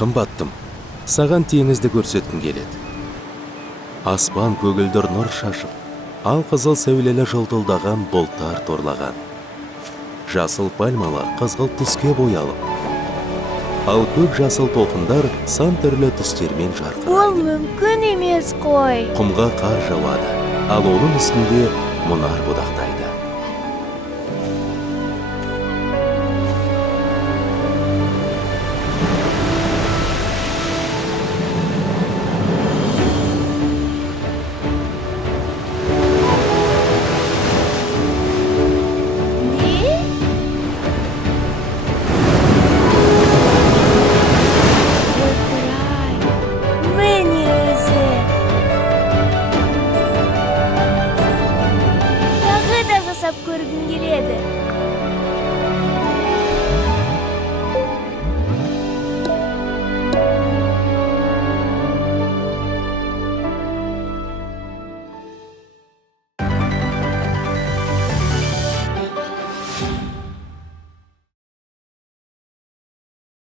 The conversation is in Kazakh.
Қымбаттым, саған теңізді көрсеткім келеді. Аспан көгілдір нұр шашып, ал қызыл сәулелі жылтылдаған бұлттар торлаған. Жасыл пальмалар қызғылт түске боялып, ал көк жасыл толқындар сан түрлі түстермен Ол жарқырайды. мүмкін емес қой. Құмға қар жауады, ал оның үстінде мұнар будақтайды.